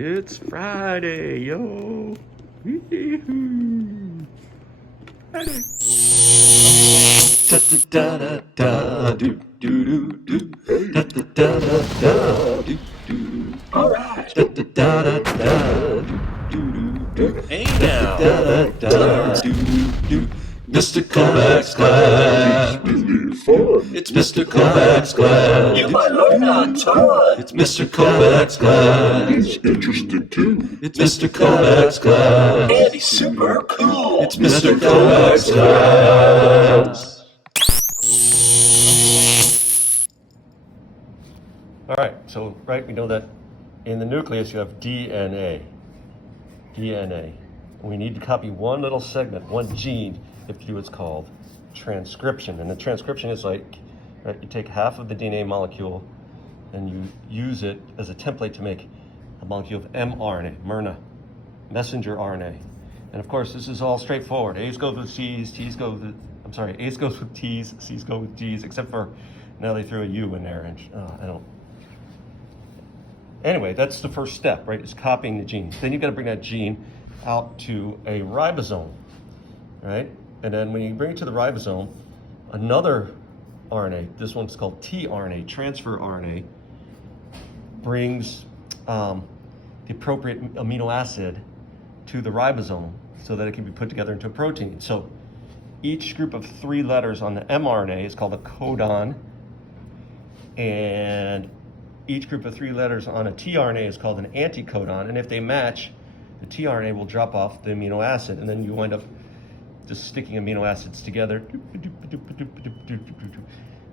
It's Friday, yo. Wee-hoo. Friday. Da da da da do do do do. Da da da da do do. All right. Da da da da do do do. Hey now. Da da da do do. Mr. Kovacs class. It's Mr. Kovacs class. You might learn a ton. It's Mr. Kovacs class. It's interesting too. It's Mr. Kovacs class. And he's super cool. It's Mr. Kovacs class. All right, so we know that in the nucleus you have DNA. We need to copy one little segment, one gene, if you do what's called transcription. And the transcription is like, you take half of the DNA molecule and you use it as a template to make a molecule of mRNA, messenger RNA. And of course, this is all straightforward. A's go with C's, A's go with T's, C's go with G's, except for now they threw a U in there, and I don't. Anyway, that's the first step, right? Is copying the gene. Then you've got to bring that gene out to a ribosome, right? And then when you bring it to the ribosome, another RNA, this one's called tRNA, transfer RNA, brings the appropriate amino acid to the ribosome so that it can be put together into a protein. So each group of 3 letters on the mRNA is called a codon, and each group of 3 letters on a tRNA is called an anticodon, and if they match, the tRNA will drop off the amino acid, and then you wind up just sticking amino acids together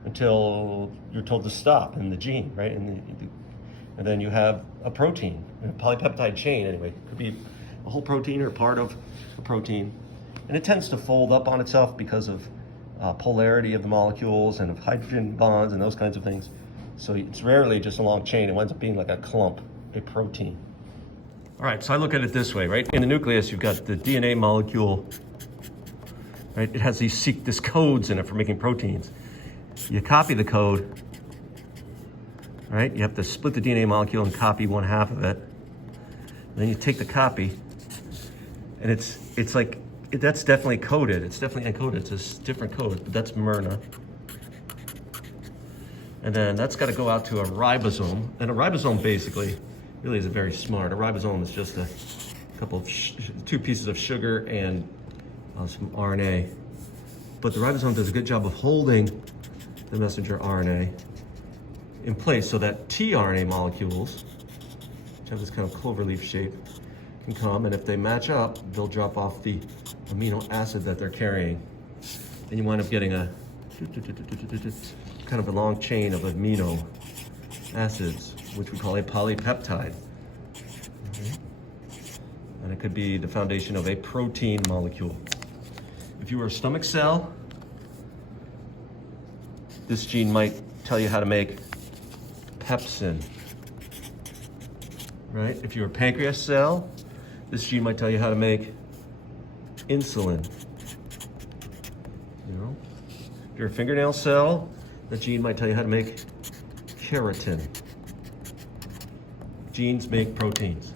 until you're told to stop in the gene, right? And then you have a protein, a polypeptide chain anyway. It could be a whole protein or part of a protein. And it tends to fold up on itself because of polarity of the molecules and of hydrogen bonds and those kinds of things. So it's rarely just a long chain. It winds up being like a clump, a protein. All right, so I look at it this way, right? In the nucleus, you've got the DNA molecule, right? It has this codes in it for making proteins. You copy the code, right? You have to split the DNA molecule and copy 1/2 of it. Then you take the copy, and it's like, that's definitely coded. It's definitely encoded. It's a different code, but that's mRNA. And then that's got to go out to a ribosome. And a ribosome basically really isn't very smart. A ribosome is just a couple of 2 pieces of sugar and some RNA. But the ribosome does a good job of holding the messenger RNA in place so that tRNA molecules, which have this kind of cloverleaf shape, can come, and if they match up, they'll drop off the amino acid that they're carrying. And you wind up getting a kind of a long chain of amino acids, which we call a polypeptide. And it could be the foundation of a protein molecule. If you were a stomach cell, this gene might tell you how to make pepsin, right? If you're a pancreas cell, this gene might tell you how to make insulin. You know, if you're a fingernail cell, that gene might tell you how to make keratin. Genes make proteins.